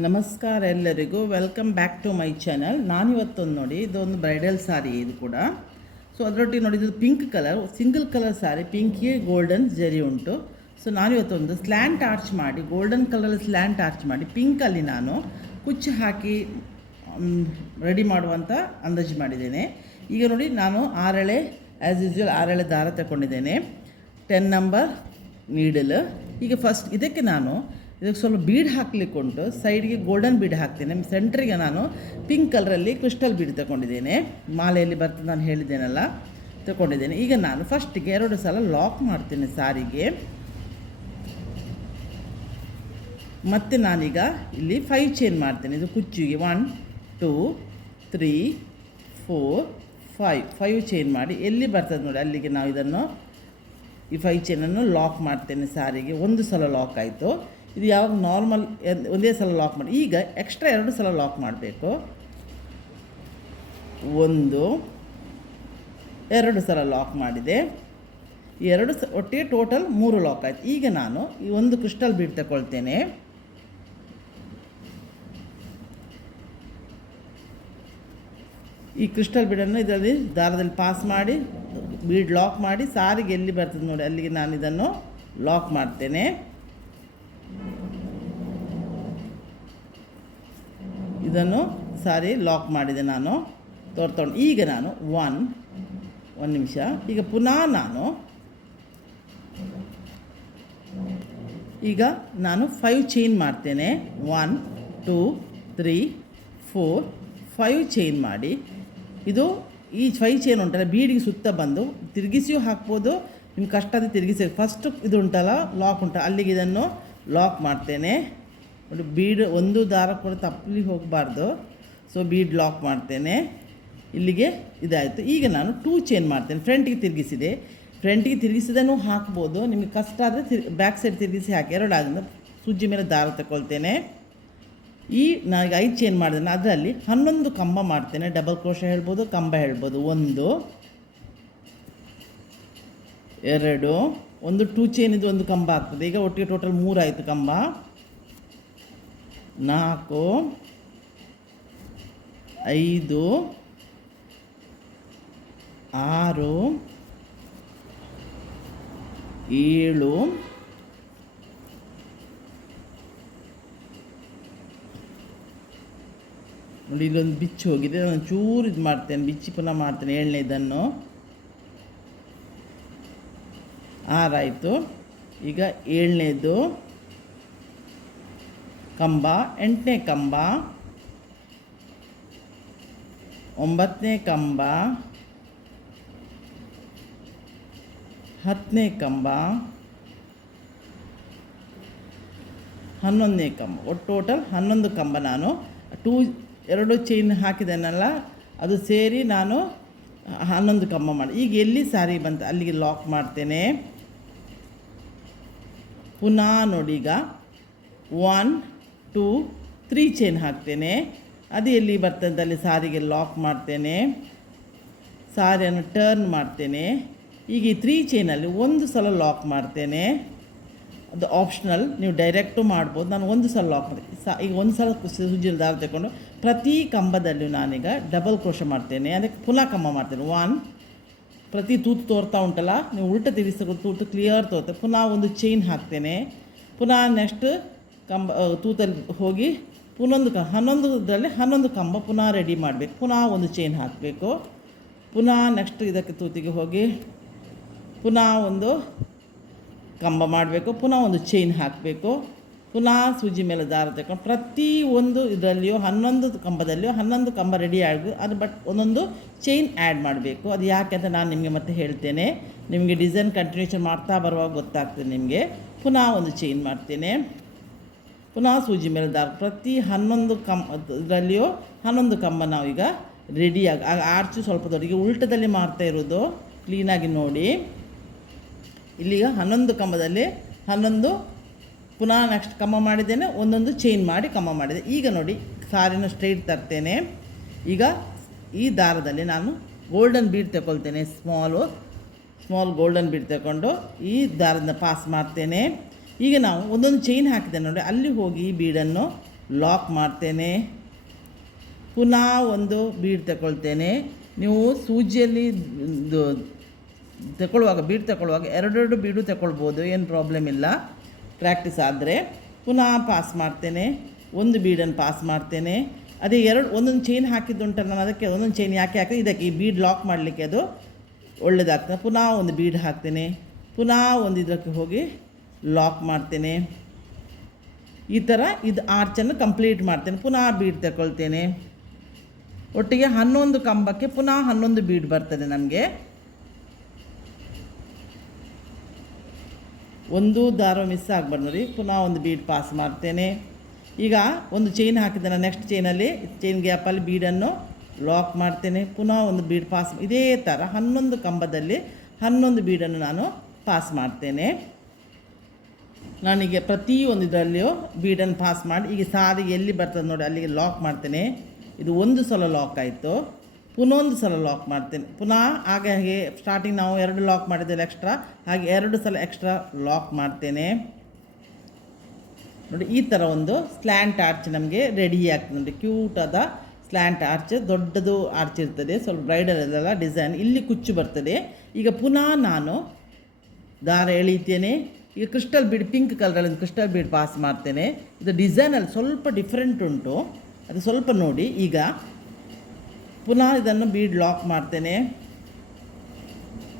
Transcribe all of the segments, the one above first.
ನಮಸ್ಕಾರ ಎಲ್ಲರಿಗೂ, welcome back to my channel. ನಾನಿವತ್ತೊಂದು ನೋಡಿ, ಇದೊಂದು ಬ್ರೈಡಲ್ ಸಾರಿ ಇದು ಕೂಡ. ಸೊ ಅದರೊಟ್ಟಿಗೆ ನೋಡಿ, ಇದು ಪಿಂಕ್ ಕಲರ್, ಸಿಂಗಲ್ ಕಲರ್ ಸಾರಿ, ಪಿಂಕಿಗೆ ಗೋಲ್ಡನ್ ಜರಿ ಉಂಟು. ಸೊ ನಾನಿವತ್ತೊಂದು ಸ್ಲ್ಯಾಂಟ್ ಆರ್ಚ್ ಮಾಡಿ, ಗೋಲ್ಡನ್ ಕಲರ್ ಸ್ಲ್ಯಾಂಟ್ ಆರ್ಚ್ ಮಾಡಿ, ಪಿಂಕಲ್ಲಿ ನಾನು ಕುಚ್ಚು ಹಾಕಿ ರೆಡಿ ಮಾಡುವಂಥ ಅಂದಾಜು ಮಾಡಿದ್ದೇನೆ. ಈಗ ನೋಡಿ, ನಾನು 6 ಎಳೆ ಆ್ಯಸ್ ಯೂಸ್ವಲ್ 6 ಎಳೆ ದಾರ ತಗೊಂಡಿದ್ದೇನೆ, 10 ನಂಬರ್ ನೀಡಲ್. ಈಗ ಫಸ್ಟ್ ಇದಕ್ಕೆ ಸ್ವಲ್ಪ ಬೀಡ್ ಹಾಕ್ಲಿಕ್ಕೆ ಉಂಟು. ಸೈಡ್ಗೆ ಗೋಲ್ಡನ್ ಬೀಡ್ ಹಾಕ್ತೇನೆ, ಸೆಂಟ್ರಿಗೆ ನಾನು ಪಿಂಕ್ ಕಲರಲ್ಲಿ ಕ್ರಿಸ್ಟಲ್ ಬೀಡ್ ತಗೊಂಡಿದ್ದೇನೆ. ಮಾಲೆಯಲ್ಲಿ ಬರ್ತದೆ ನಾನು ಹೇಳಿದ್ದೇನಲ್ಲ, ತಗೊಂಡಿದ್ದೇನೆ. ಈಗ ನಾನು ಫಸ್ಟಿಗೆ 2 ಸಲ ಲಾಕ್ ಮಾಡ್ತೇನೆ ಸಾರಿಗೆ. ಮತ್ತು ನಾನೀಗ ಇಲ್ಲಿ 5 ಚೈನ್ ಮಾಡ್ತೇನೆ. ಇದು ಕುಚ್ಚಿಗೆ 1 2 3 4 5 ಚೈನ್ ಮಾಡಿ ಎಲ್ಲಿ ಬರ್ತದೆ ನೋಡಿ ಅಲ್ಲಿಗೆ ನಾವು ಇದನ್ನು ಈ 5 ಚೈನನ್ನು ಲಾಕ್ ಮಾಡ್ತೇನೆ ಸಾರಿಗೆ. 1 ಸಲ ಲಾಕ್ ಆಯಿತು. ಇದು ಯಾವಾಗ ನಾರ್ಮಲ್ ಒಂದೇ ಸಲ ಲಾಕ್ ಮಾಡಿ, ಈಗ ಎಕ್ಸ್ಟ್ರಾ 2 ಸಲ ಲಾಕ್ ಮಾಡಬೇಕು. 1 2 ಸಲ ಲಾಕ್ ಮಾಡಿದೆ. ಈ 2 ಒಟ್ಟಿಗೆ ಟೋಟಲ್ 3 ಲಾಕ್ ಆಯಿತು. ಈಗ ನಾನು ಈ ಒಂದು ಕ್ರಿಸ್ಟಲ್ ಬೀಡ್ ತಗೊಳ್ತೇನೆ. ಈ ಕ್ರಿಸ್ಟಲ್ ಬೀಡನ್ನು ಇದರಲ್ಲಿ ದಾರದಲ್ಲಿ ಪಾಸ್ ಮಾಡಿ ಬೀಡ್ ಲಾಕ್ ಮಾಡಿ ಸಾರಿಗೆ ಎಲ್ಲಿ ಬರ್ತದೆ ನೋಡಿ ಅಲ್ಲಿಗೆ ನಾನು ಇದನ್ನು ಲಾಕ್ ಮಾಡ್ತೇನೆ. ಇದನ್ನು ಸಾರಿ ಲಾಕ್ ಮಾಡಿದೆ ನಾನು ತೋರ್ಕೊಂಡು. ಈಗ ನಾನು ಒಂದು ನಿಮಿಷ. ಈಗ ಪುನಃ ನಾನು 5 ಚೈನ್ ಮಾಡ್ತೇನೆ. 1 2 3 4 5 ಚೈನ್ ಮಾಡಿ, ಇದು ಈ 5 ಚೈನ್ ಉಂಟಲ್ಲ ಬೀಡಿಗೆ ಸುತ್ತ ಬಂದು ತಿರುಗಿಸಿಯೂ ಹಾಕ್ಬೋದು, ನಿಮ್ಗೆ ಕಷ್ಟ ಆದರೆ ತಿರುಗಿಸಿ. ಫಸ್ಟ್ ಇದು ಉಂಟಲ್ಲ ಲಾಕ್ ಉಂಟು ಅಲ್ಲಿಗೆ ಇದನ್ನು ಲಾಕ್ ಮಾಡ್ತೇನೆ ನೋಡಿ. ಬೀಡ್ ಒಂದು ದಾರ ಕೂಡ ತಪ್ಪಲಿ ಹೋಗಬಾರ್ದು. ಸೊ ಬೀಡ್ ಲಾಕ್ ಮಾಡ್ತೇನೆ. ಇಲ್ಲಿಗೆ ಇದಾಯಿತು. ಈಗ ನಾನು 2 ಚೈನ್ ಮಾಡ್ತೇನೆ. ಫ್ರಂಟಿಗೆ ತಿರುಗಿಸಿದನೂ ಹಾಕ್ಬೋದು, ನಿಮಗೆ ಕಷ್ಟ ಆದರೆ ಬ್ಯಾಕ್ ಸೈಡ್ ತಿರುಗಿಸಿ ಹಾಕಿ. 2 ಆಗಿಂದ ಸುಜ್ಜಿ ಮೇಲೆ ದಾರ ತಗೊಳ್ತೇನೆ. ಈ ನನಗೆ 5 ಚೈನ್ ಮಾಡಿದ್ರೆ ಅದರಲ್ಲಿ 11 ಕಂಬ ಮಾಡ್ತೇನೆ. ಡಬಲ್ ಕ್ರೋಶ ಹೇಳ್ಬೋದು, ಕಂಬ ಹೇಳ್ಬೋದು. 1 2 ಒಂದು 2 ಚೈನ್ ಇದು ಒಂದು ಕಂಬ ಆಗ್ತದೆ. ಈಗ ಒಟ್ಟಿಗೆ ಟೋಟಲ್ 3 ಆಯಿತು ಕಂಬ. 4 5 6 7 ನೋಡಿ, ಇಲ್ಲೊಂದು ಬಿಚ್ಚಿ ಹೋಗಿದೆ. ನಾನು ಚೂರು ಇದು ಮಾಡ್ತೇನೆ, ಬಿಚ್ಚಿ ಪುನಃ ಮಾಡ್ತೇನೆ. 7ನೇದನ್ನು 6 ಆಯಿತು. ಈಗ 7ನೇದು ಕಂಬ, 8ನೇ ಕಂಬ, 9ನೇ ಕಂಬ, 10ನೇ ಕಂಬ, 11ನೇ ಕಂಬ. ಒಟ್ಟು ಟೋಟಲ್ 11 ಕಂಬ. ನಾನು 2 ಚೈನ್ ಹಾಕಿದ್ದೇನಲ್ಲ ಅದು ಸೇರಿ ನಾನು 11 ಕಂಬ ಮಾಡಿ. ಈಗ ಎಲ್ಲಿ ಸಾರಿ ಬಂತು ಅಲ್ಲಿಗೆ ಲಾಕ್ ಮಾಡ್ತೇನೆ. ಪುನಃ ನೋಡಿ, ಈಗ 1 2 3 ಚೈನ್ ಹಾಕ್ತೇನೆ. ಅದು ಎಲ್ಲಿ ಬರ್ತದೆ ಅಲ್ಲಿ ಸಾರಿಗೆ ಲಾಕ್ ಮಾಡ್ತೇನೆ. ಸಾರಿಯನ್ನು ಟರ್ನ್ ಮಾಡ್ತೇನೆ. ಈಗ ಈ 3 ಚೈನಲ್ಲಿ 1 ಸಲ ಲಾಕ್ ಮಾಡ್ತೇನೆ. ಅದು ಆಪ್ಷನಲ್, ನೀವು ಡೈರೆಕ್ಟು ಮಾಡ್ಬೋದು. ನಾನು 1 ಸಲ ಲಾಕ್ ಮಾಡಿ ಈಗ 1 ಸಲ ಸುಜ್ಜಿನ ದಾರ ತಗೊಂಡು ಪ್ರತಿ ಕಂಬದಲ್ಲೂ ನಾನೀಗ ಡಬಲ್ ಕ್ರೋಶ ಮಾಡ್ತೇನೆ. ಅದಕ್ಕೆ ಪುನಃ ಕಂಬ ಮಾಡ್ತೇನೆ. 1 ಪ್ರತಿ ತೂತು ತೋರ್ತಾ ಉಂಟಲ್ಲ, ನೀವು ಉಲ್ಟ ತಿರುಗಿಸೋ ತೂತು ಕ್ಲಿಯರ್ ತೋರ್ತದೆ. ಪುನಃ 1 ಚೈನ್ ಹಾಕ್ತೇನೆ. ಪುನಃ ನೆಕ್ಸ್ಟ್ ಕಂಬ ತೂತಲ್ಲಿ ಹೋಗಿ ಪುನೊಂದು 11ರಲ್ಲಿ 11 ಕಂಬ ಪುನಃ ರೆಡಿ ಮಾಡಬೇಕು. ಪುನಃ 1 ಚೈನ್ ಹಾಕಬೇಕು. ಪುನಃ ನೆಕ್ಸ್ಟ್ ಇದಕ್ಕೆ ತೂತಿಗೆ ಹೋಗಿ ಪುನಃ 1 ಕಂಬ ಮಾಡಬೇಕು. ಪುನಃ 1 ಚೈನ್ ಹಾಕಬೇಕು. ಪುನಃ ಸೂಜಿ ಮೇಲೆ ದಾರ ತಗೊಂಡು ಪ್ರತಿ ಒಂದು ಇದರಲ್ಲಿಯೋ 11 ಕಂಬದಲ್ಲಿಯೋ 11 ಕಂಬ ರೆಡಿ ಆಗಿ ಅದು ಬಟ್ ಒಂದೊಂದು ಚೈನ್ ಆ್ಯಡ್ ಮಾಡಬೇಕು. ಅದು ಯಾಕೆ ಅಂತ ನಾನು ನಿಮಗೆ ಮತ್ತೆ ಹೇಳ್ತೇನೆ. ನಿಮಗೆ ಡಿಸೈನ್ ಕಂಟಿನ್ಯೂಷನ್ ಮಾಡ್ತಾ ಬರುವಾಗ ಗೊತ್ತಾಗ್ತದೆ ನಿಮಗೆ. ಪುನಃ 1 ಚೈನ್ ಮಾಡ್ತೇನೆ. ಪುನಃ ಸೂಜಿ ಮೇಲೆ ದಾರ ಪ್ರತಿ 11 ಇದರಲ್ಲಿಯೋ 11 ಕಂಬ ನಾವೀಗ ರೆಡಿಯಾಗಿ. ಆಗ ಆರ್ಚು ಸ್ವಲ್ಪ ದೊಡ್ಡಗೆ ಉಲ್ಟದಲ್ಲಿ ಮಾಡ್ತಾ ಇರೋದು, ಕ್ಲೀನಾಗಿ ನೋಡಿ. ಇಲ್ಲಿಗ 11 ಕಂಬದಲ್ಲಿ 11 ಪುನಃ ನೆಕ್ಸ್ಟ್ ಕಂಬ ಮಾಡಿದ್ದೇನೆ. ಒಂದೊಂದು ಚೈನ್ ಮಾಡಿ ಕಂಬ ಮಾಡಿದೆ. ಈಗ ನೋಡಿ ಸಾರಿನ ಸ್ಟ್ರೈಟ್ ತರ್ತೇನೆ. ಈಗ ಈ ದಾರದಲ್ಲಿ ನಾನು ಗೋಲ್ಡನ್ ಬೀಡ್ ತಗೊಳ್ತೇನೆ. ಸ್ಮಾಲ್ ಗೋಲ್ಡನ್ ಬೀಡ್ ತಗೊಂಡು ಈ ದಾರದಿಂದ ಪಾಸ್ ಮಾಡ್ತೇನೆ. ಈಗ ನಾವು ಒಂದೊಂದು ಚೈನ್ ಹಾಕಿದೆ ನೋಡಿ, ಅಲ್ಲಿ ಹೋಗಿ ಈ ಬೀಡನ್ನು ಲಾಕ್ ಮಾಡ್ತೇನೆ, ಪುನಃ ಒಂದು ಬೀಡ್ ತಗೊಳ್ತೇನೆ. ನೀವು ಸೂಜಿಯಲ್ಲಿ ತಗೊಳ್ಳುವಾಗ ಬೀಡ್ ತಗೊಳ್ಳುವಾಗ ಎರಡೆರಡು ಬೀಡು ತಗೊಳ್ಬೋದು, ಏನು ಪ್ರಾಬ್ಲಮ್ ಇಲ್ಲ ಪ್ರಾಕ್ಟೀಸ್ ಆದರೆ. ಪುನಃ ಪಾಸ್ ಮಾಡ್ತೇನೆ, ಒಂದು ಬೀಡನ್ನು ಪಾಸ್ ಮಾಡ್ತೇನೆ. ಅದೇ ಒಂದೊಂದು ಚೈನ್ ಹಾಕಿದ್ದುಂಟಲ್ಲ, ನಾನು ಅದಕ್ಕೆ ಒಂದೊಂದು ಚೈನ್ ಯಾಕೆ ಹಾಕಿದೆ, ಇದಕ್ಕೆ ಈ ಬೀಡ್ ಲಾಕ್ ಮಾಡಲಿಕ್ಕೆ ಅದು ಒಳ್ಳೆಯದಾಗ್ತದೆ. ಪುನಃ ಒಂದು ಬೀಡ್ ಹಾಕ್ತೇನೆ, ಪುನಃ ಒಂದು ಇದಕ್ಕೆ ಹೋಗಿ ಲಾಕ್ ಮಾಡ್ತೇನೆ. ಈ ಥರ ಇದು ಆರ್ಚನ್ನು ಕಂಪ್ಲೀಟ್ ಮಾಡ್ತೇನೆ. ಪುನಃ ಬೀಡ್ ತಗೊಳ್ತೇನೆ. ಒಟ್ಟಿಗೆ 11 ಕಂಬಕ್ಕೆ ಪುನಃ 11 ಬೀಡ್ ಬರ್ತದೆ ನಮಗೆ. ಒಂದು ದಾರ ಮಿಸ್ ಆಗಬಾರ್ದು ನೋಡಿ. ಪುನಃ ಒಂದು ಬೀಡ್ ಪಾಸ್ ಮಾಡ್ತೇನೆ. ಈಗ ಒಂದು ಚೈನ್ ಹಾಕಿದ್ದೇನೆ, ನೆಕ್ಸ್ಟ್ ಚೈನಲ್ಲಿ ಚೈನ್ ಗ್ಯಾಪಲ್ಲಿ ಬೀಡನ್ನು ಲಾಕ್ ಮಾಡ್ತೇನೆ. ಪುನಃ ಒಂದು ಬೀಡ್ ಪಾಸ್. ಇದೇ ಥರ 11 ಕಂಬದಲ್ಲಿ 11 ಬೀಡನ್ನು ನಾನು ಪಾಸ್ ಮಾಡ್ತೇನೆ. ನಾನೀಗ ಪ್ರತಿಯೊಂದು ಇದರಲ್ಲಿಯೂ ಬೀಡನ್ನು ಪಾಸ್ ಮಾಡಿ ಈಗ ಸಾರಿಗೆ ಎಲ್ಲಿ ಬರ್ತದೆ ನೋಡಿ ಅಲ್ಲಿಗೆ ಲಾಕ್ ಮಾಡ್ತೇನೆ. ಇದು ಒಂದು ಸಲ ಲಾಕ್ ಆಯಿತು, ಪುನಃ ಒಂದು ಸಲ ಲಾಕ್ ಮಾಡ್ತೇನೆ. ಪುನಃ ಹಾಗೆ ಸ್ಟಾರ್ಟಿಂಗ್ ನಾವು 2 ಲಾಕ್ ಮಾಡಿದ್ದೇವೆ ಎಕ್ಸ್ಟ್ರಾ, ಹಾಗೆ 2 ಸಲ ಎಕ್ಸ್ಟ್ರಾ ಲಾಕ್ ಮಾಡ್ತೇನೆ ನೋಡಿ. ಈ ಥರ ಒಂದು ಸ್ಲ್ಯಾಂಟ್ ಆರ್ಚ್ ನಮಗೆ ರೆಡಿ ಆಗ್ತದೆ ನೋಡಿ. ಕ್ಯೂಟಾದ ಸ್ಲ್ಯಾಂಟ್ ಆರ್ಚ್, ದೊಡ್ಡದು ಆರ್ಚ್ ಇರ್ತದೆ, ಸ್ವಲ್ಪ ಬ್ರೈಡಲ್ ಇದೆಲ್ಲ ಡಿಸೈನ್. ಇಲ್ಲಿ ಕುಚ್ಚು ಬರ್ತದೆ. ಈಗ ಪುನಃ ನಾನು ದಾರ ಎಳೀತೇನೆ. ಈಗ ಕ್ರಿಸ್ಟಲ್ ಬೀಡ್, ಪಿಂಕ್ ಕಲರಲ್ಲಿ ಕ್ರಿಸ್ಟಲ್ ಬೀಡ್ ಪಾಸ್ ಮಾಡ್ತೇನೆ. ಇದು ಡಿಸೈನಲ್ಲಿ ಸ್ವಲ್ಪ ಡಿಫ್ರೆಂಟ್ ಉಂಟು, ಅದು ಸ್ವಲ್ಪ ನೋಡಿ. ಈಗ ಪುನಃ ಇದನ್ನು ಬೀಡ್ ಲಾಕ್ ಮಾಡ್ತೇನೆ.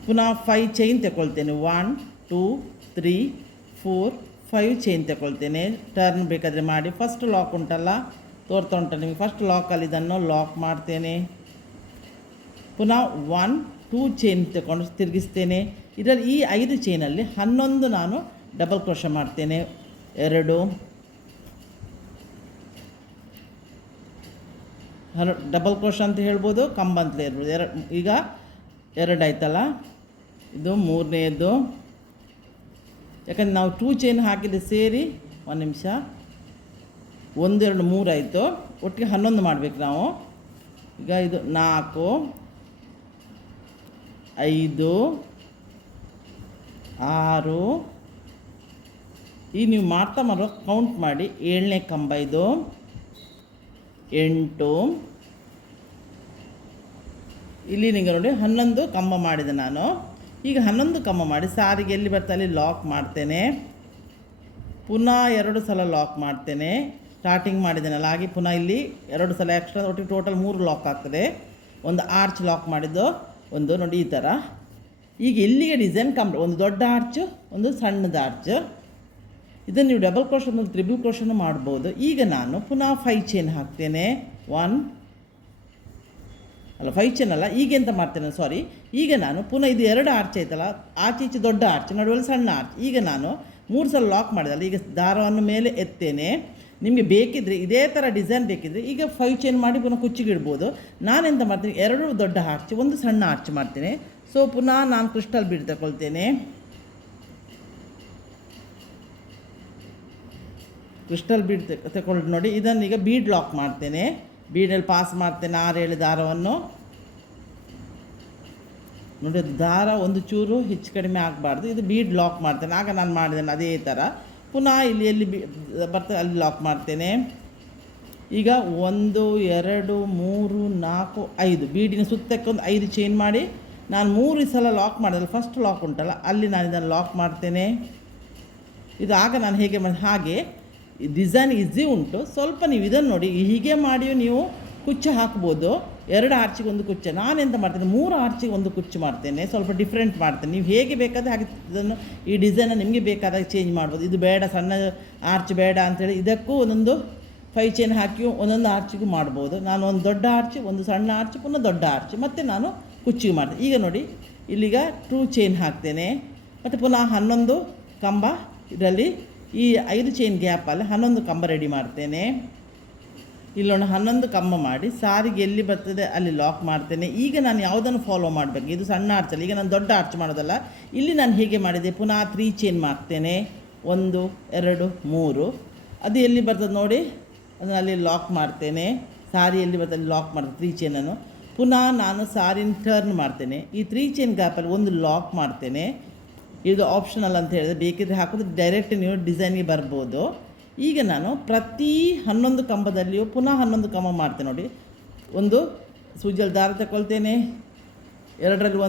ಪುನಃ 5 ಚೈನ್ ತಗೊಳ್ತೇನೆ. 1 2 3 4 5 ಚೈನ್ ತಗೊಳ್ತೇನೆ. ಟರ್ನ್ ಬೇಕಾದರೆ ಮಾಡಿ. ಫಸ್ಟ್ ಲಾಕ್ ಉಂಟಲ್ಲ, ತೋರ್ತಾ ಉಂಟಲ್ಲ ನಿಮಗೆ, ಫಸ್ಟ್ ಲಾಕಲ್ಲಿ ಇದನ್ನು ಲಾಕ್ ಮಾಡ್ತೇನೆ. ಪುನಃ 1 2 ಚೈನ್ ತಗೊಂಡು ತಿರುಗಿಸ್ತೇನೆ. ಇದರಲ್ಲಿ ಈ 5 ಚೈನಲ್ಲಿ 11 ನಾನು ಡಬಲ್ ಕ್ರೋಶ ಮಾಡ್ತೇನೆ. 2 ಡಬಲ್ ಕ್ರೋಶ ಅಂತ ಹೇಳ್ಬೋದು, ಕಂಬ ಅಂತಲೇ ಇರ್ಬೋದು. ಈಗ 2 ಆಯ್ತಲ್ಲ, ಇದು 3ನೇದು. ಯಾಕಂದರೆ ನಾವು 2 ಚೈನ್ ಹಾಕಿದ್ದು ಸೇರಿ 1 ನಿಮಿಷ 1 2 3 ಆಯಿತು. ಒಟ್ಟಿಗೆ 11 ಮಾಡಬೇಕು ನಾವು. ಈಗ ಇದು 4 5 6. ಈಗ ನೀವು ಮಾಡ್ತಾ ಕೌಂಟ್ ಮಾಡಿ. 7ನೇ ಕಂಬ ಇದು, 8. ಇಲ್ಲಿ ನಿಮಗೆ ನೋಡಿ 11 ಕಂಬ ಮಾಡಿದೆ ನಾನು. ಈಗ 11 ಕಂಬ ಮಾಡಿ ಸಾರಿಗೆ ಎಲ್ಲಿ ಬರ್ತಾ ಅಲ್ಲಿ ಲಾಕ್ ಮಾಡ್ತೇನೆ. ಪುನಃ 2 ಸಲ ಲಾಕ್ ಮಾಡ್ತೇನೆ. ಸ್ಟಾರ್ಟಿಂಗ್ ಮಾಡಿದ್ದೇನಲ್ಲ ಹಾಗೆ ಪುನಃ ಇಲ್ಲಿ 2 ಸಲ ಎಕ್ಸ್ಟ್ರಾ, ಒಟ್ಟಿಗೆ ಟೋಟಲ್ 3 ಲಾಕ್ ಆಗ್ತದೆ. ಒಂದು ಆರ್ಚ್ ಲಾಕ್ ಮಾಡಿದ್ದು ಒಂದು ನೋಡಿ ಈ ಥರ. ಈಗ ಇಲ್ಲಿಗೆ ಡಿಸೈನ್ ಒಂದು ದೊಡ್ಡ ಆರ್ಚು, ಒಂದು ಸಣ್ಣದ ಆರ್ಚ್. ಇದನ್ನು ನೀವು ಡಬಲ್ ಕ್ರೋಶ ಮತ್ತು ತ್ರಿಬಲ್ ಕ್ರೋಶನೂ ಮಾಡ್ಬೋದು. ಈಗ ನಾನು ಪುನಃ 5 ಚೈನ್ ಹಾಕ್ತೇನೆ. 5 ಚೈನ್ ಅಲ್ಲ, ಈಗ ಎಂತ ಮಾಡ್ತೇನೆ ಸಾರಿ. ಈಗ ನಾನು ಪುನಃ ಇದು 2 ಆರ್ಚ್ ಆಯ್ತಲ್ಲ, ಆಚೆ ಈಚೆ ದೊಡ್ಡ ಆರ್ಚ್, ನಡುವಲ್ಲಿ ಸಣ್ಣ ಆರ್ಚ್. ಈಗ ನಾನು 3 ಸಲ ಲಾಕ್ ಮಾಡಿದಲ್ಲ, ಈಗ ದಾರವನ್ನು ಮೇಲೆ ಎತ್ತೇನೆ. ನಿಮಗೆ ಬೇಕಿದ್ದರೆ ಇದೇ ಥರ ಡಿಸೈನ್ ಬೇಕಿದ್ದರೆ ಈಗ 5 ಚೈನ್ ಮಾಡಿ ಪುನಃ ಕುಚ್ಚಿಗಿಡ್ಬೋದು. ನಾನೆಂತ ಮಾಡ್ತೀನಿ, 2 ದೊಡ್ಡ ಆರ್ಚ್, ಒಂದು ಸಣ್ಣ ಆರ್ಚ್ ಮಾಡ್ತೇನೆ. ಸೊ ಪುನಃ ನಾನು ಕ್ರಿಸ್ಟಲ್ ಬೀಡ್ ತಗೊಳ್ತೇನೆ. ಕ್ರಿಸ್ಟಲ್ ಬೀಡ್ ತಗೊಳ್ಳಿ ನೋಡಿ. ಇದನ್ನೀಗ ಬೀಡ್ ಲಾಕ್ ಮಾಡ್ತೇನೆ. ಬೀಡಲ್ಲಿ ಪಾಸ್ ಮಾಡ್ತೇನೆ 6-7 ದಾರವನ್ನು ನೋಡಿ. ದಾರ ಒಂದು ಚೂರು ಹೆಚ್ಚು ಕಡಿಮೆ ಆಗಬಾರ್ದು. ಇದು ಬೀಡ್ ಲಾಕ್ ಮಾಡ್ತೇನೆ. ಆಗ ನಾನು ಮಾಡಿದ್ದೇನೆ ಅದೇ ಥರ. ಪುನಃ ಇಲ್ಲಿ ಎಲ್ಲಿ ಬರ್ತದೆ ಅಲ್ಲಿ ಲಾಕ್ ಮಾಡ್ತೇನೆ. ಈಗ 1 2 3 4 5 ಬೀಡಿನ ಸುತ್ತಕ್ಕೆ ಒಂದು 5 ಚೈನ್ ಮಾಡಿ ನಾನು 3 ಸಲ ಲಾಕ್ ಮಾಡಿದ್ರೆ ಫಸ್ಟ್ ಲಾಕ್ ಉಂಟಲ್ಲ ಅಲ್ಲಿ ನಾನು ಇದನ್ನು ಲಾಕ್ ಮಾಡ್ತೇನೆ. ಇದು ಆಗ ನಾನು ಹೇಗೆ ಮಾಡಿ ಹಾಗೆ ಡಿಸೈನ್ ಈಸಿ ಉಂಟು. ಸ್ವಲ್ಪ ನೀವು ಇದನ್ನು ನೋಡಿ, ಹೀಗೆ ಮಾಡಿಯೂ ನೀವು ಕುಚ್ಚು ಹಾಕ್ಬೋದು. 2 ಆರ್ಚಿಗೆ ಒಂದು ಕುಚ್ಚು. ನಾನೆಂತ ಮಾಡ್ತೇನೆ, 3 ಆರ್ಚಿಗೆ ಒಂದು ಕುಚ್ಚು ಮಾಡ್ತೇನೆ. ಸ್ವಲ್ಪ ಡಿಫ್ರೆಂಟ್ ಮಾಡ್ತೇನೆ. ನೀವು ಹೇಗೆ ಬೇಕಾದರೆ ಹಾಗೆ ಇದನ್ನು ಈ ಡಿಸೈನ ನಿಮಗೆ ಬೇಕಾದಾಗ ಚೇಂಜ್ ಮಾಡ್ಬೋದು. ಇದು ಬೇಡ, ಸಣ್ಣ ಆರ್ಚ್ ಬೇಡ ಅಂಥೇಳಿ ಇದಕ್ಕೂ ಒಂದೊಂದು 5 ಚೈನ್ ಹಾಕಿ ಒಂದೊಂದು ಆರ್ಚಿಗೂ ಮಾಡ್ಬೋದು. ನಾನು ಒಂದು ದೊಡ್ಡ ಆರ್ಚ್, ಒಂದು ಸಣ್ಣ ಆರ್ಚ್, ಪುನಃ ದೊಡ್ಡ ಆರ್ಚ್, ಮತ್ತು ನಾನು ಕುಚ್ಚಿಗೆ ಮಾಡ್ತೇನೆ. ಈಗ ನೋಡಿ ಇಲ್ಲಿಗ 2 ಚೈನ್ ಹಾಕ್ತೇನೆ. ಮತ್ತು ಪುನಃ 11 ಕಂಬ, ಇದರಲ್ಲಿ ಈ 5 ಚೈನ್ ಗ್ಯಾಪಲ್ಲಿ 11 ಕಂಬ ರೆಡಿ ಮಾಡ್ತೇನೆ. ಇಲ್ಲೊಂದು 11 ಕಂಬ ಮಾಡಿ ಸಾರಿಗೆ ಎಲ್ಲಿ ಬರ್ತದೆ ಅಲ್ಲಿ ಲಾಕ್ ಮಾಡ್ತೇನೆ. ಈಗ ನಾನು ಯಾವುದನ್ನು ಫಾಲೋ ಮಾಡಬೇಕು, ಇದು ಸಣ್ಣ ಆರ್ಚಲ್ಲಿ. ಈಗ ನಾನು ದೊಡ್ಡ ಆರ್ಚ್ ಮಾಡೋದಲ್ಲ. ಇಲ್ಲಿ ನಾನು ಹೇಗೆ ಮಾಡಿದೆ, ಪುನಃ 3 ಚೈನ್ ಮಾಡ್ತೇನೆ. 1 2 3. ಅದು ಎಲ್ಲಿ ಬರ್ತದೆ ನೋಡಿ, ಅದನ್ನು ಅಲ್ಲಿ ಲಾಕ್ ಮಾಡ್ತೇನೆ. ಸಾರಿ ಎಲ್ಲಿ ಬರ್ತದೆ ಅಲ್ಲಿ ಲಾಕ್ ಮಾಡ್ತೇನೆ 3 ಚೈನನ್ನು. ಪುನಃ ನಾನು ಸಾರಿನ ಟರ್ನ್ ಮಾಡ್ತೇನೆ. ಈ 3 ಚೈನ್ ಗ್ಯಾಪಲ್ಲಿ ಒಂದು ಲಾಕ್ ಮಾಡ್ತೇನೆ. ಇದು ಆಪ್ಷನಲ್ ಅಂತ ಹೇಳಿದ್ರೆ ಬೇಕಿದ್ರೆ ಹಾಕೋದು, ಡೈರೆಕ್ಟ್ ನೀವು ಡಿಸೈನ್ಗೆ ಬರ್ಬೋದು. ಈಗ ನಾನು ಪ್ರತಿ 11 ಕಂಬದಲ್ಲಿಯೂ ಪುನಃ 11 ಕಂಬ ಮಾಡ್ತೇನೆ ನೋಡಿ. ಒಂದು ಸೂಜಿಯಲ್ಲಿ ದಾರ ತಗೊಳ್ತೇನೆ, ಎರಡರಲ್ಲಿ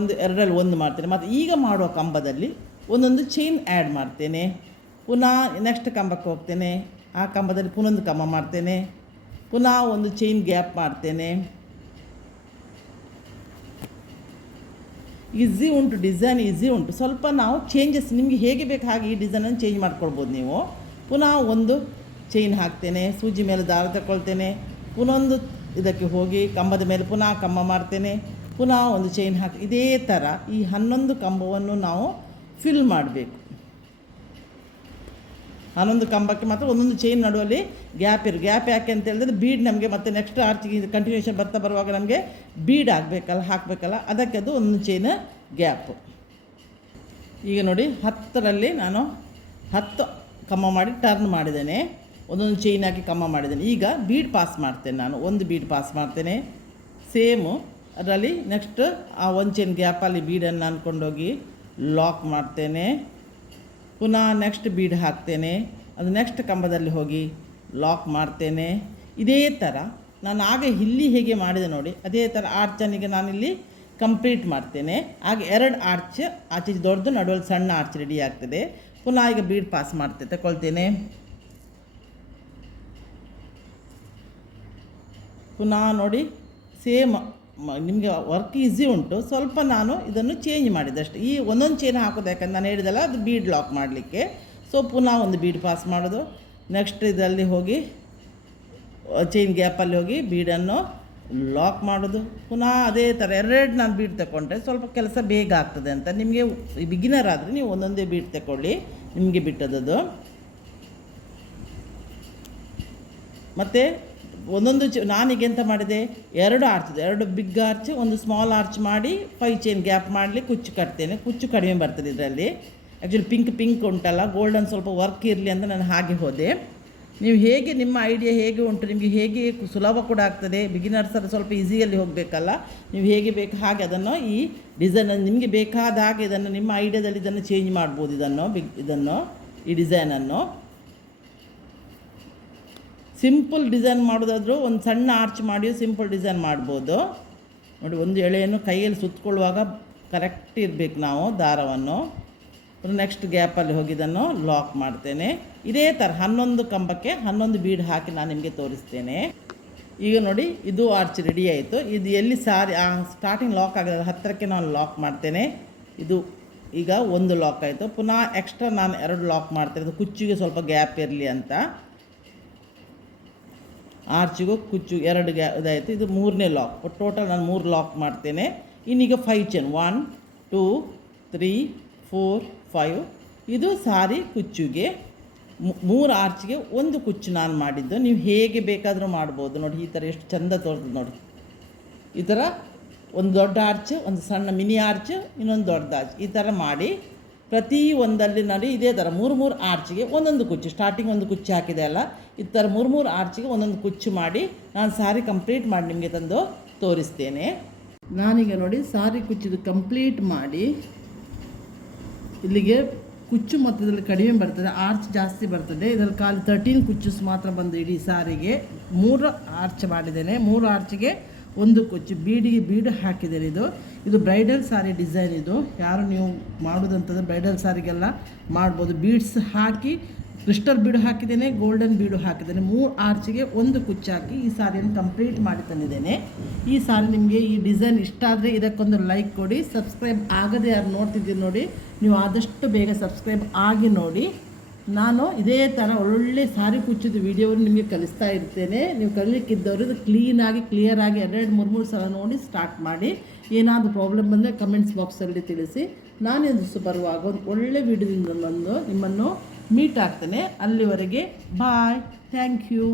ಒಂದು ಮಾಡ್ತೇನೆ. ಮತ್ತು ಈಗ ಮಾಡುವ ಕಂಬದಲ್ಲಿ ಒಂದೊಂದು ಚೈನ್ ಆ್ಯಡ್ ಮಾಡ್ತೇನೆ. ಪುನಃ ನೆಕ್ಸ್ಟ್ ಕಂಬಕ್ಕೆ ಹೋಗ್ತೇನೆ, ಆ ಕಂಬದಲ್ಲಿ ಪುನಃ ಒಂದು ಕಂಬ ಮಾಡ್ತೇನೆ, ಪುನಃ ಒಂದು ಚೈನ್ ಗ್ಯಾಪ್ ಮಾಡ್ತೇನೆ. ಈಸಿ ಉಂಟು, ಡಿಸೈನ್ ಈಸಿ ಉಂಟು. ಸ್ವಲ್ಪ ನಾವು ಚೇಂಜಸ್ ನಿಮಗೆ ಹೇಗೆ ಬೇಕು ಹಾಗೆ ಈ ಡಿಸೈನನ್ನು ಚೇಂಜ್ ಮಾಡ್ಕೊಳ್ಬೋದು ನೀವು. ಪುನಃ ಒಂದು ಚೈನ್ ಹಾಕ್ತೇನೆ, ಸೂಜಿ ಮೇಲೆ ದಾರ ತಗೊಳ್ತೇನೆ, ಪುನೊಂದು ಇದಕ್ಕೆ ಹೋಗಿ ಕಂಬದ ಮೇಲೆ ಪುನಃ ಕಂಬ ಮಾಡ್ತೇನೆ, ಪುನಃ ಒಂದು ಚೈನ್ ಹಾಕಿ. ಇದೇ ಥರ ಈ 11 ಕಂಬವನ್ನು ನಾವು ಫಿಲ್ ಮಾಡಬೇಕು. 11 ಕಂಬಕ್ಕೆ ಮಾತ್ರ ಒಂದೊಂದು ಚೈನ್ ನಡುವಲ್ಲಿ ಗ್ಯಾಪ್ ಯಾಕೆ ಅಂತ ಹೇಳಿದ್ರೆ ಬೀಡ್ ನಮಗೆ ಮತ್ತೆ ನೆಕ್ಸ್ಟ್ ಆರ್ಚಿಗೆ ಕಂಟಿನ್ಯೂಷನ್ ಬರ್ತಾ ಬರುವಾಗ ನಮಗೆ ಬೀಡ್ ಹಾಕಬೇಕಲ್ಲ, ಅದಕ್ಕೆ ಅದು ಒಂದೊಂದು ಚೈನ್ ಗ್ಯಾಪು. ಈಗ ನೋಡಿ 10ರಲ್ಲಿ ನಾನು 10 ಕಂಬ ಮಾಡಿ ಟರ್ನ್ ಮಾಡಿದ್ದೇನೆ, ಒಂದೊಂದು ಚೈನ್ ಹಾಕಿ ಕಂಬ ಮಾಡಿದ್ದೇನೆ. ಈಗ ಬೀಡ್ ಪಾಸ್ ಮಾಡ್ತೇನೆ, ನಾನು ಒಂದು ಬೀಡ್ ಪಾಸ್ ಮಾಡ್ತೇನೆ. ಸೇಮು ಅದರಲ್ಲಿ ನೆಕ್ಸ್ಟ್ ಆ ಒಂದು ಚೈನ್ ಗ್ಯಾಪಲ್ಲಿ ಬೀಡನ್ನು ಅಂದ್ಕೊಂಡೋಗಿ ಲಾಕ್ ಮಾಡ್ತೇನೆ. ಪುನಃ ನೆಕ್ಸ್ಟ್ ಬೀಡ್ ಹಾಕ್ತೇನೆ, ಅದು ನೆಕ್ಸ್ಟ್ ಕಂಬದಲ್ಲಿ ಹೋಗಿ ಲಾಕ್ ಮಾಡ್ತೇನೆ. ಇದೇ ಥರ ನಾನು ಆಗ ಇಲ್ಲಿ ಹೇಗೆ ಮಾಡಿದೆ ನೋಡಿ, ಅದೇ ಥರ ಆರ್ಚನಿಗೆ ನಾನಿಲ್ಲಿ ಕಂಪ್ಲೀಟ್ ಮಾಡ್ತೇನೆ. ಆಗ 2 ಆರ್ಚ್, ಆಚೆ ದೊಡ್ಡದು, ನಡುವಲ್ಲಿ ಸಣ್ಣ ಆರ್ಚ್ ರೆಡಿ ಆಗ್ತದೆ. ಪುನಃ ಈಗ ಬೀಡ್ ಪಾಸ್ ತಗೊಳ್ತೇನೆ. ಪುನಃ ನೋಡಿ ಸೇಮ್ ನಿಮಗೆ ವರ್ಕ್ ಈಸಿ ಉಂಟು. ಸ್ವಲ್ಪ ನಾನು ಇದನ್ನು ಚೇಂಜ್ ಮಾಡಿದೆ ಅಷ್ಟೇ. ಈ ಒಂದೊಂದು ಚೈನ್ ಹಾಕೋದು, ಯಾಕಂದ್ರೆ ನಾನು ಹೇಳಿದೆಲ್ಲ ಅದು ಬೀಡ್ ಲಾಕ್ ಮಾಡಲಿಕ್ಕೆ. ಸೊ ಪುನಃ ಒಂದು ಬೀಡ್ ಪಾಸ್ ಮಾಡೋದು, ನೆಕ್ಸ್ಟ್ ಇದರಲ್ಲಿ ಹೋಗಿ ಚೈನ್ ಗ್ಯಾಪಲ್ಲಿ ಹೋಗಿ ಬೀಡನ್ನು ಲಾಕ್ ಮಾಡೋದು. ಪುನಃ ಅದೇ ಥರ 2 ನಾನು ಬೀಡ್ ತಗೊಂಡ್ರೆ ಸ್ವಲ್ಪ ಕೆಲಸ ಬೇಗ ಆಗ್ತದೆ ಅಂತ. ನಿಮಗೆ ಬಿಗಿನರ್ ಆದರೆ ನೀವು ಒಂದೊಂದೇ ಬೀಡ್ ತಗೊಳ್ಳಿ, ನಿಮಗೆ ಬಿಟ್ಟದ್ದು. ಮತ್ತು ಒಂದೊಂದು ನಾನೀಗ ಎಂತ ಮಾಡಿದೆ, 2 ಆರ್ಚ್, 2 ಬಿಗ್ ಆರ್ಚ್, ಒಂದು ಸ್ಮಾಲ್ ಆರ್ಚ್ ಮಾಡಿ 5 ಚೈನ್ ಗ್ಯಾಪ್ ಮಾಡಲಿ ಕುಚ್ಚು ಕಟ್ತೇನೆ. ಕುಚ್ಚು ಕಡಿಮೆ ಬರ್ತದೆ ಇದರಲ್ಲಿ. ಆ್ಯಕ್ಚುಲಿ ಪಿಂಕ್ ಉಂಟಲ್ಲ, ಗೋಲ್ಡನ್ ಸ್ವಲ್ಪ ವರ್ಕ್ ಇರಲಿ ಅಂತ ನಾನು ಹಾಗೆ ಹೋದೆ. ನೀವು ಹೇಗೆ ನಿಮ್ಮ ಐಡಿಯಾ ಹೇಗೆ ಉಂಟು, ನಿಮಗೆ ಹೇಗೆ ಸುಲಭ ಕೂಡ ಆಗ್ತದೆ. ಬಿಗಿನರ್ಸಲ್ಲಿ ಸ್ವಲ್ಪ ಈಸಿಯಲ್ಲಿ ಹೋಗಬೇಕಲ್ಲ, ನೀವು ಹೇಗೆ ಬೇಕು ಹಾಗೆ ಅದನ್ನು ಈ ಡಿಸೈನನ್ನು ನಿಮಗೆ ಬೇಕಾದ ಹಾಗೆ ಇದನ್ನು ನಿಮ್ಮ ಐಡಿಯಾದಲ್ಲಿ ಇದನ್ನು ಚೇಂಜ್ ಮಾಡ್ಬೋದು. ಇದನ್ನು ಈ ಡಿಸೈನನ್ನು ಸಿಂಪಲ್ ಡಿಸೈನ್ ಮಾಡೋದಾದರೂ ಒಂದು ಸಣ್ಣ ಆರ್ಚ್ ಮಾಡಿ ಸಿಂಪಲ್ ಡಿಸೈನ್ ಮಾಡ್ಬೋದು ನೋಡಿ. ಒಂದು ಎಳೆಯನ್ನು ಕೈಯಲ್ಲಿ ಸುತ್ತಕೊಳ್ಳುವಾಗ ಕರೆಕ್ಟ್ ಇರಬೇಕು ನಾವು ದಾರವನ್ನು. ನೆಕ್ಸ್ಟ್ ಗ್ಯಾಪಲ್ಲಿ ಹೋಗಿ ಇದನ್ನು ಲಾಕ್ ಮಾಡ್ತೇನೆ. ಇದೇ ಥರ 11 ಕಂಬಕ್ಕೆ 11 ಬೀಡ್ ಹಾಕಿ ನಾನು ನಿಮಗೆ ತೋರಿಸ್ತೇನೆ. ಈಗ ನೋಡಿ ಇದು ಆರ್ಚ್ ರೆಡಿ ಆಯಿತು. ಇದು ಎಲ್ಲಿ ಸ್ಟಾರ್ಟಿಂಗ್ ಲಾಕ್ ಆಗಿದೆ 10ಕ್ಕೆ ನಾನು ಲಾಕ್ ಮಾಡ್ತೇನೆ. ಇದು ಈಗ ಒಂದು ಲಾಕ್ ಆಯಿತು. ಪುನಃ ಎಕ್ಸ್ಟ್ರಾ ನಾನು 2 ಲಾಕ್ ಮಾಡ್ತೇನೆ, ಅದು ಕುಚ್ಚಿಗೆ ಸ್ವಲ್ಪ ಗ್ಯಾಪ್ ಇರಲಿ ಅಂತ. ಆರ್ಚಿಗೂ ಕುಚ್ಚು 2 ಇದಾಯಿತು. ಇದು 3ನೇ ಲಾಕ್. ಟೋಟಲ್ ನಾನು 3 ಲಾಕ್ ಮಾಡ್ತೇನೆ. ಇನ್ನೀಗ 5 ಚೈನ್ 1 2 3 4 5. ಇದು ಸಾರಿ ಕುಚ್ಚುಗೆ 3 ಆರ್ಚ್ಗೆ ಒಂದು ಕುಚ್ಚು ನಾನು ಮಾಡಿದ್ದು. ನೀವು ಹೇಗೆ ಬೇಕಾದರೂ ಮಾಡ್ಬೋದು ನೋಡಿ. ಈ ಥರ ಎಷ್ಟು ಚೆಂದ ತೋರ್ತದೆ ನೋಡಿ. ಈ ಥರ ಒಂದು ದೊಡ್ಡ ಆರ್ಚ್, ಒಂದು ಸಣ್ಣ ಮಿನಿ ಆರ್ಚ್, ಇನ್ನೊಂದು ದೊಡ್ಡ ಆರ್ಚ್, ಈ ಥರ ಮಾಡಿ ಪ್ರತಿ ಒಂದಲ್ಲಿ ನೋಡಿ ಇದೇ ಥರ 3 ಆರ್ಚಿಗೆ ಒಂದೊಂದು ಕುಚ್ಚು. ಸ್ಟಾರ್ಟಿಂಗ್ ಒಂದು ಕುಚ್ಚು ಹಾಕಿದೆ ಅಲ್ಲ, ಈ ಥರ 3 ಆರ್ಚಿಗೆ ಒಂದೊಂದು ಕುಚ್ಚು ಮಾಡಿ ನಾನು ಸಾರಿ ಕಂಪ್ಲೀಟ್ ಮಾಡಿ ನಿಮಗೆ ತಂದು ತೋರಿಸ್ತೇನೆ. ನಾನೀಗ ನೋಡಿ ಸಾರಿ ಕುಚ್ಚಿದು ಕಂಪ್ಲೀಟ್ ಮಾಡಿ, ಇಲ್ಲಿಗೆ ಕುಚ್ಚು ಮೊತ್ತದಲ್ಲಿ ಕಡಿಮೆ ಬರ್ತದೆ, ಆರ್ಚ್ ಜಾಸ್ತಿ ಬರ್ತದೆ. ಇದರಲ್ಲಿ ಖಾಲಿ 13 ಕುಚ್ಚಸ್ ಮಾತ್ರ ಬಂದು ಇಡೀ ಸಾರಿಗೆ. 3 ಆರ್ಚ್ ಮಾಡಿದ್ದೇನೆ. 3 ಆರ್ಚಿಗೆ ಒಂದು ಕುಚ್ಚು, ಬೀಡು ಹಾಕಿದ್ದೇನೆ. ಇದು ಬ್ರೈಡಲ್ ಸಾರಿ ಡಿಸೈನ್. ಇದು ಯಾರು ನೀವು ಮಾಡೋದಂತಂದರೆ ಬ್ರೈಡಲ್ ಸಾರಿಗೆಲ್ಲ ಮಾಡ್ಬೋದು. ಬೀಡ್ಸ್ ಹಾಕಿ ಕ್ರಿಸ್ಟಲ್ ಬೀಡು ಹಾಕಿದ್ದೇನೆ, ಗೋಲ್ಡನ್ ಬೀಡು ಹಾಕಿದ್ದೇನೆ. 3 ಆರ್ಚಿಗೆ ಒಂದು ಕುಚ್ಚು ಹಾಕಿ ಈ ಸಾರಿಯನ್ನು ಕಂಪ್ಲೀಟ್ ಮಾಡಿ ತಂದಿದ್ದೇನೆ. ಈ ಸಾರಿ ನಿಮಗೆ ಈ ಡಿಸೈನ್ ಇಷ್ಟ ಆದರೆ ಇದಕ್ಕೊಂದು ಲೈಕ್ ಕೊಡಿ. ಸಬ್ಸ್ಕ್ರೈಬ್ ಆಗದೆ ಯಾರು ನೋಡ್ತಿದ್ದೀರಿ ನೋಡಿ, ನೀವು ಆದಷ್ಟು ಬೇಗ ಸಬ್ಸ್ಕ್ರೈಬ್ ಆಗಿ ನೋಡಿ. ನಾನು ಇದೇ ಥರ ಒಳ್ಳೆ ಸಾರಿ ಕುಚ್ಚಿದ ವೀಡಿಯೋವನ್ನು ನಿಮಗೆ ಕಲಿಸ್ತಾ ಇರ್ತೇನೆ. ನೀವು ಕಲಿಲಿಕ್ಕಿದ್ದವರು ಇದು ಕ್ಲಿಯರಾಗಿ 2-3 ಸಲ ನೋಡಿ ಸ್ಟಾರ್ಟ್ ಮಾಡಿ. ಏನಾದರೂ ಪ್ರಾಬ್ಲಮ್ ಬಂದರೆ ಕಮೆಂಟ್ಸ್ ಬಾಕ್ಸಲ್ಲಿ ತಿಳಿಸಿ. ನಾನಿಂದು ಬರುವಾಗ ಒಂದು ಒಳ್ಳೆ ವೀಡಿಯೋದಿಂದ ಬಂದು ನಿಮ್ಮನ್ನು ಮೀಟ್ ಆಗ್ತೇನೆ. ಅಲ್ಲಿವರೆಗೆ ಬಾಯ್, ಥ್ಯಾಂಕ್ ಯು.